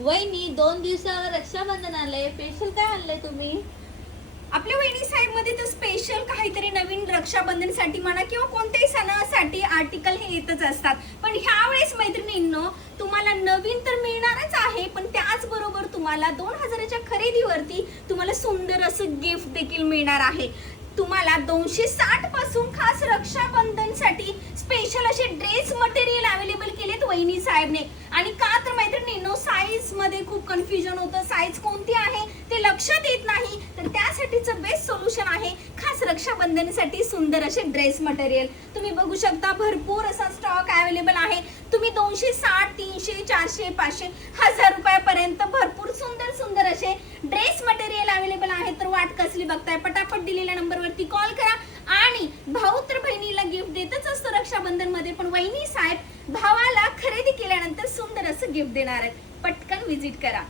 वहिनी 2 दिवसावर रक्षाबंधन आलंय, स्पेशल काय आणलंय तुम्ही? आपल्या वहिनी साहेब मध्ये तर स्पेशल काहीतरी नवीन रक्षाबंधनसाठी म्हणा किंवा कोणत्याही सणासाठी आर्टिकल हे येतच असतात. पण ह्या वेळेस मैत्रिणींनो, तुम्हाला नवीन तर मिळणारच आहे, पण त्याचबरोबर तुम्हाला 2000च्या खरेदीवरती तुम्हाला सुंदर असं गिफ्ट देखील मिळणार आहे. तुम्हाला 260 पासून खास रक्षाबंधनसाठी स्पेशल असे ड्रेस मटेरियल अवेलेबल केलेत वहिनी साहेबने. आणि का तर मैत्रिणींनो, साईज मध्ये खूप कन्फ्युजन होतं, साईज कोणती आहे ते लक्षात येत नाही, तर त्यासाठीचं बेस्ट सोल्युशन आहे खास रक्षाबंधनसाठी सुंदर असे ड्रेस मटेरियल. तुम्ही बघू शकता भरपूर असा स्टॉक अवेलेबल आहे. तुम्ही 260, 300, 400, 500, 1000 रुपयापर्यंत भरपूर सुंदर सुंदर असे ड्रेस मटेरियल अवेलेबल आहे. तर वाट कसली बघताय, पटापट दिलेल्या नंबरवरती कॉल करा. आणि भाऊ तर बहिणीला गिफ्ट देतच असतो रक्षाबंधन मध्ये, पण वहिनी साहेब भावाला खरेदी केल्यानंतर सुंदर असं गिफ्ट देणार आहे. पटकन विजिट करा.